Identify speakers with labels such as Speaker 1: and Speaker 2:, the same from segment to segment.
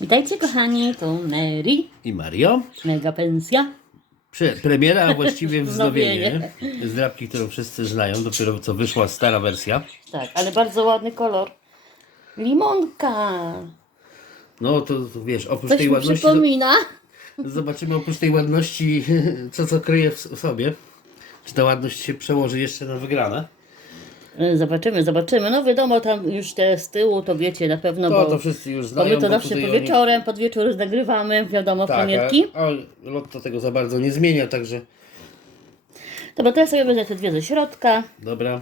Speaker 1: Witajcie kochani, to Mary,
Speaker 2: i Mario.
Speaker 1: mega pensja.
Speaker 2: Prze- premiera, a właściwie
Speaker 1: Wznowienie.
Speaker 2: wznowienie zdrabki, którą wszyscy znają, dopiero co wyszła stara wersja.
Speaker 1: Tak, ale bardzo ładny kolor. Limonka.
Speaker 2: No to, to wiesz, oprócz
Speaker 1: Coś
Speaker 2: tej ładności,
Speaker 1: przypomina.
Speaker 2: zobaczymy oprócz tej ładności, co co kryje w sobie. Czy ta ładność się przełoży jeszcze na wygrane?
Speaker 1: E, Zobaczymy, zobaczymy. No wiadomo, tam już te z tyłu, to wiecie na pewno,
Speaker 2: To,
Speaker 1: bo,
Speaker 2: to wszyscy już
Speaker 1: bo
Speaker 2: znają.
Speaker 1: my to
Speaker 2: bo
Speaker 1: zawsze po
Speaker 2: oni-
Speaker 1: wieczorem, pod wieczór nagrywamy, wiadomo,
Speaker 2: Tak,
Speaker 1: premierki.
Speaker 2: a, a Lotto tego za bardzo nie zmienia, także
Speaker 1: Dobra, to ja sobie wezmę te dwie ze środka,
Speaker 2: dobra,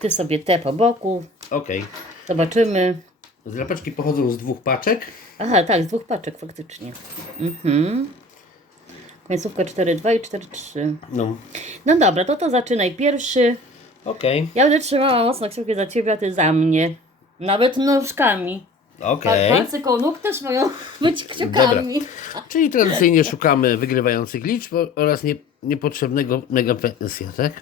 Speaker 1: ty sobie te po boku.
Speaker 2: okej.
Speaker 1: Zobaczymy.
Speaker 2: Zdrapeczki pochodzą z dwóch paczek.
Speaker 1: Aha, tak, z dwóch paczek faktycznie. Mhm. Końcówka 4,2 i 4,3.
Speaker 2: No,
Speaker 1: No dobra, to to zaczynaj pierwszy.
Speaker 2: Okej,
Speaker 1: Ja będę trzymała mocno kciuki za ciebie, a ty za mnie. Nawet nóżkami.
Speaker 2: okej.
Speaker 1: Okay. Palce koło nóg też mają być kciukami.
Speaker 2: Czyli tradycyjnie szukamy wygrywających liczb oraz nie, niepotrzebnego mega pensja, tak?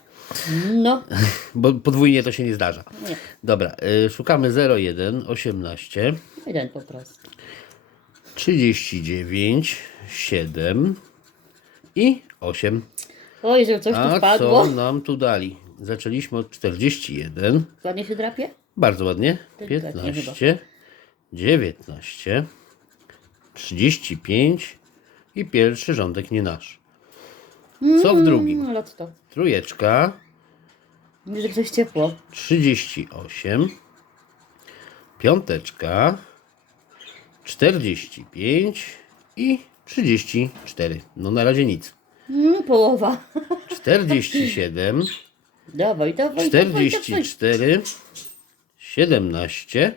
Speaker 1: No,
Speaker 2: Bo podwójnie to się nie zdarza.
Speaker 1: Nie.
Speaker 2: Dobra, y, szukamy 01, 18,
Speaker 1: jeden po prostu.
Speaker 2: 39, 7 i 8.
Speaker 1: Oj, żeby coś tu
Speaker 2: A
Speaker 1: wpadło.
Speaker 2: co nam tu dali? Zaczęliśmy od 41,
Speaker 1: Ładnie się drapie?
Speaker 2: bardzo ładnie,
Speaker 1: Delikatnie
Speaker 2: 15, 19, 35 i pierwszy rządek nie nasz. Co w drugim?
Speaker 1: No, lotto.
Speaker 2: Trójeczka,
Speaker 1: że ciepło.
Speaker 2: 38, piąteczka, 45 i 34. No na razie nic.
Speaker 1: Mm, połowa.
Speaker 2: 47,
Speaker 1: Dawaj, dawaj, dawaj, dawaj.
Speaker 2: 44, 17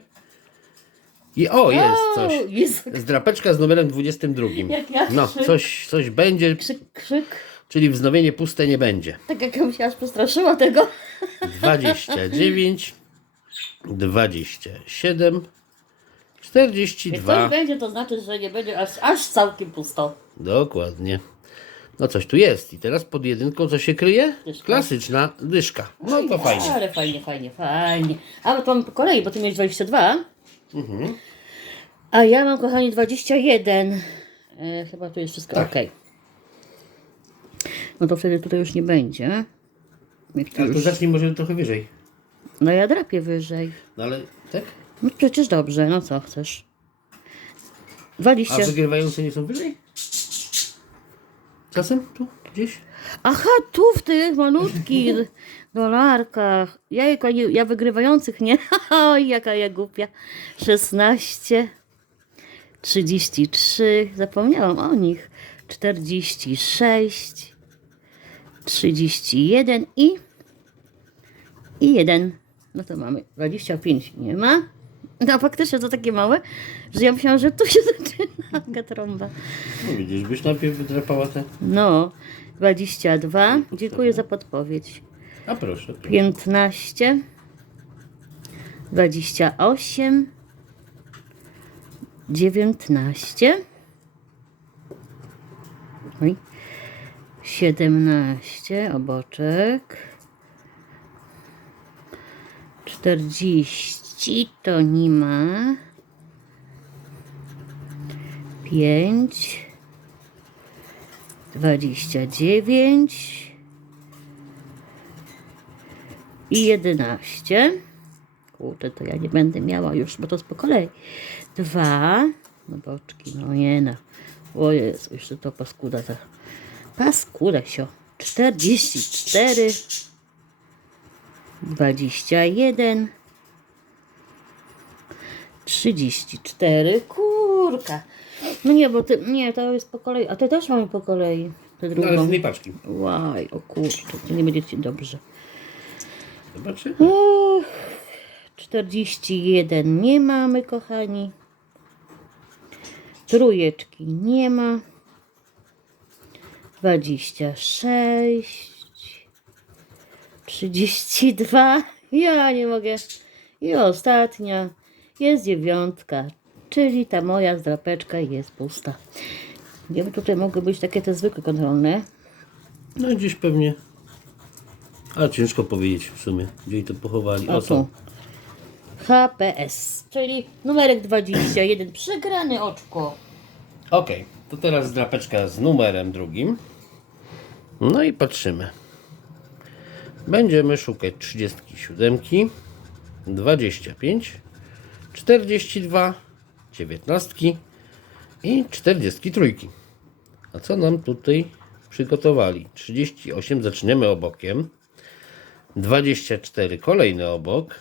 Speaker 2: i o, jest coś.
Speaker 1: O, Jest
Speaker 2: Zdrapeczka z numerem 22.
Speaker 1: Jak ja
Speaker 2: No,
Speaker 1: krzyk.
Speaker 2: coś, coś będzie,
Speaker 1: krzyk, krzyk.
Speaker 2: czyli wznowienie puste nie będzie.
Speaker 1: Tak jak ja się aż przestraszyła tego.
Speaker 2: 29, 27,
Speaker 1: Jak
Speaker 2: 42.
Speaker 1: coś będzie, to znaczy, że nie będzie aż, aż całkiem pusto.
Speaker 2: Dokładnie. No coś tu jest. I teraz pod jedynką co się kryje?
Speaker 1: Dyszka.
Speaker 2: Klasyczna dyszka. No to fajnie.
Speaker 1: Ale fajnie, fajnie, fajnie. A bo to mam po kolei, bo ty miałeś 22.
Speaker 2: Mhm.
Speaker 1: A ja mam, kochani, 21. E, chyba tu jest wszystko
Speaker 2: Tak.
Speaker 1: ok. No to wtedy tutaj już nie będzie. Jak tu
Speaker 2: Ale to
Speaker 1: już...
Speaker 2: zacznij może trochę wyżej.
Speaker 1: No ja drapię wyżej.
Speaker 2: No ale tak?
Speaker 1: No przecież dobrze, no co chcesz. 20.
Speaker 2: A wygrywające nie są wyżej? Czasem tu? Gdzieś?
Speaker 1: Aha, tu w tych malutkich dolarkach. Jajko, nie- ja wygrywających nie. Oj, jaka ja głupia. 16, 33, zapomniałam o nich. 46, 31 i i 1. No to mamy 25 nie ma. No faktycznie to takie małe, że ja myślałam, że tu się zaczyna gatrąba.
Speaker 2: No widzisz, byś najpierw wydrapała te.
Speaker 1: No, 22. Dziękuję za podpowiedź.
Speaker 2: A proszę. proszę.
Speaker 1: 15. 28. 19. Oj. 17. Oboczek. 40 to nie ma. 5. 29 i 11. Kurczę, to ja nie będę miała już, bo to jest po kolei. Dwa. No boczki, no nie no. O Jezu, jeszcze to paskuda. To. Paskuda się. 44 21 34 Kurka. No nie, bo ty, nie, to jest po kolei. A ty też mamy po kolei. Tę
Speaker 2: No ale z jednej paczki.
Speaker 1: Łaj, o kurczę, to nie będzie ci dobrze.
Speaker 2: Zobaczymy.
Speaker 1: Uch, 41 nie mamy, kochani. Trójeczki nie ma. 26. 32. Ja nie mogę. I ostatnia jest dziewiątka, czyli ta moja zdrapeczka jest pusta. Nie wiem, tutaj mogły być takie te zwykłe kontrolne.
Speaker 2: No gdzieś pewnie. A ciężko powiedzieć w sumie, gdzie to pochowali.
Speaker 1: O tu. HPS, czyli numerek 21, przegrane oczko.
Speaker 2: Ok, to teraz drapeczka z numerem drugim. No i patrzymy. Będziemy szukać 37, 25, 42, 19 i 43. A co nam tutaj przygotowali? 38 zaczniemy obokiem. 24 kolejny obok.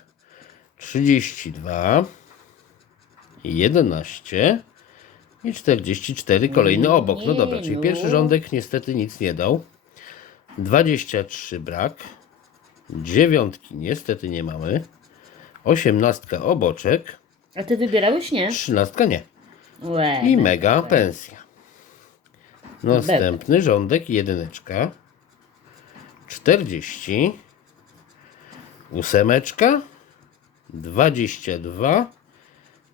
Speaker 2: 32 11 i 44 kolejny obok. No dobra, czyli
Speaker 1: no.
Speaker 2: pierwszy rządek niestety nic nie dał. 23 brak. Dziewiątki niestety nie mamy. Osiemnastka oboczek.
Speaker 1: A ty wybierałeś nie?
Speaker 2: Trzynastka nie.
Speaker 1: Łe,
Speaker 2: I mega pensja. Następny rządek jedyneczka. 40. Ósemeczka. 22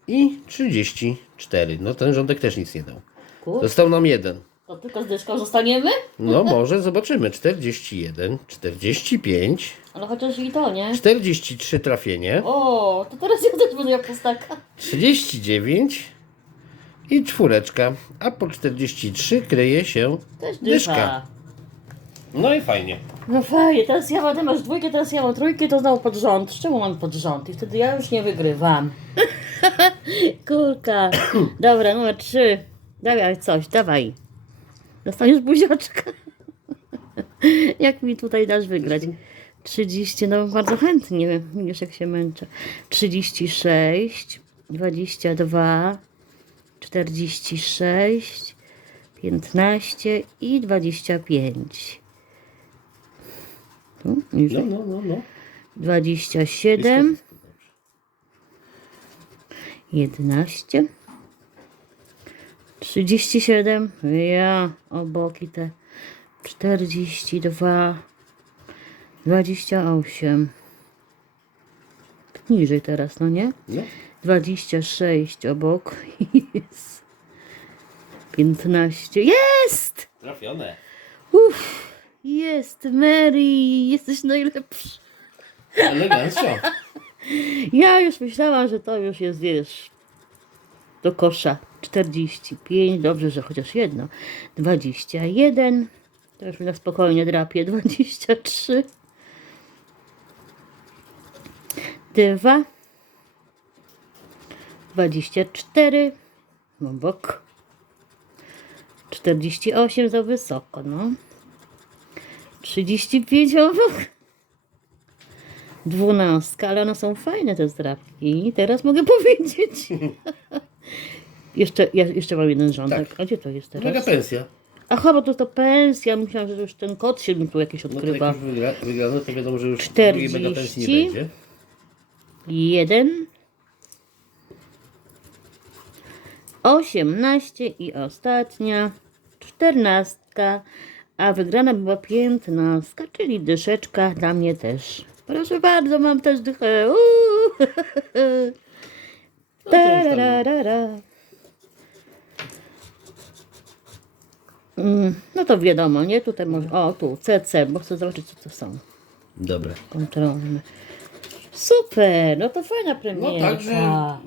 Speaker 2: i 34. No ten rządek też nic nie dał.
Speaker 1: Kur-
Speaker 2: Został nam jeden.
Speaker 1: To tylko z dyszką zostaniemy?
Speaker 2: No może zobaczymy. 41, 45,
Speaker 1: Ale chociaż i to, nie?
Speaker 2: 43 trafienie,
Speaker 1: O, to teraz ja też będę miał pustaka.
Speaker 2: 39 i czwóreczka. A po 43 kryje się
Speaker 1: Też
Speaker 2: dyszka. No i fajnie.
Speaker 1: No fajnie, teraz ja mam, ty masz dwójkę, teraz ja mam trójkę, to znowu pod rząd. Z czemu mam pod rząd? I wtedy ja już nie wygrywam. Kurka. Dobra, numer trzy. Dawaj coś, dawaj. Dostaniesz buziaczka. jak mi tutaj dasz wygrać? 30, no bardzo chętnie, widzisz jak się męczę. 36, 22, 46, 15 i 25. Tu.
Speaker 2: No, no, no, no.
Speaker 1: 27, 11, 37, ja, oboki te, 42, 28, niżej teraz, no nie?
Speaker 2: no.
Speaker 1: 26 obok, jest, 15, jest!
Speaker 2: Trafione.
Speaker 1: Uff, jest, Mary, jesteś najlepsza.
Speaker 2: Elegancko.
Speaker 1: Ja już myślałam, że to już jest, wiesz, do kosza 45, dobrze, że chociaż jedno, 21, to już na spokojnie drapie, 23, 2, 24, obok, 48 za wysoko, no, 35 obok, Dwunastka, ale one są fajne te zdrapki. Teraz mogę powiedzieć. Jeszcze, ja jeszcze mam jeden rządek.
Speaker 2: Tak.
Speaker 1: A gdzie to jest
Speaker 2: Mega
Speaker 1: teraz?
Speaker 2: pensja.
Speaker 1: Aha, bo to to pensja. Myślałam, że już ten kod się mi tu jakiś
Speaker 2: No to jak
Speaker 1: odkrywa.
Speaker 2: już wygra, wygrano, to wiadomo, że już
Speaker 1: 40.
Speaker 2: drugiej mega pensji nie będzie.
Speaker 1: Jeden. Osiemnaście i ostatnia. Czternastka. A wygrana była piętnastka, czyli dyszeczka dla mnie też. Proszę bardzo, mam też dychę. Uuu.
Speaker 2: No to już tam-
Speaker 1: Tararara. No to wiadomo, nie? Tutaj może. O, tu CC, bo chcę zobaczyć, co to są.
Speaker 2: Dobra.
Speaker 1: Kontrolne. Super, no to fajna
Speaker 2: No
Speaker 1: premiera.
Speaker 2: także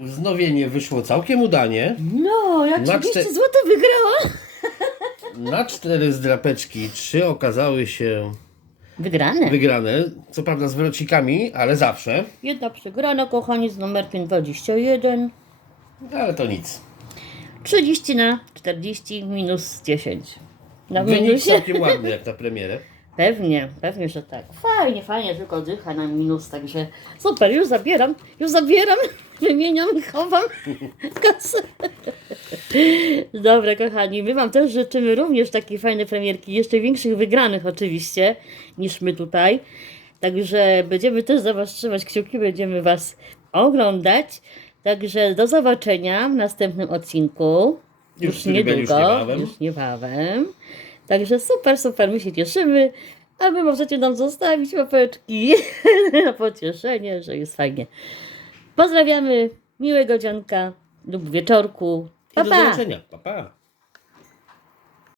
Speaker 2: wznowienie wyszło całkiem udanie.
Speaker 1: No, ja
Speaker 2: Na
Speaker 1: 30
Speaker 2: czte-
Speaker 1: zł wygrałam.
Speaker 2: Na cztery zdrapeczki trzy okazały się
Speaker 1: Wygrane.
Speaker 2: wygrane. Co prawda z wrocikami, ale zawsze.
Speaker 1: Jedna przegrana, kochani, z numerkiem 21.
Speaker 2: Ale to nic.
Speaker 1: 30 na 40 minus 10. Na
Speaker 2: Wynik
Speaker 1: minusie.
Speaker 2: całkiem ładny jak na premierę.
Speaker 1: Pewnie, pewnie, że tak. Fajnie, fajnie, tylko dycha na minus, także super, już zabieram, już zabieram, wymieniam i chowam kasę. Dobra, kochani, my Wam też życzymy również takiej fajnej premierki, jeszcze większych wygranych oczywiście, niż my tutaj. Także będziemy też za Was trzymać kciuki, będziemy Was oglądać. Także do zobaczenia w następnym odcinku.
Speaker 2: Już
Speaker 1: Już,
Speaker 2: będzie już
Speaker 1: niedługo,
Speaker 2: niebawem.
Speaker 1: już niebawem. Także super, super, my się cieszymy. A wy możecie nam zostawić łapeczki na pocieszenie, że jest fajnie. Pozdrawiamy, miłego dzionka lub wieczorku.
Speaker 2: I
Speaker 1: Pa,
Speaker 2: do
Speaker 1: pa!
Speaker 2: zobaczenia. Pa, pa.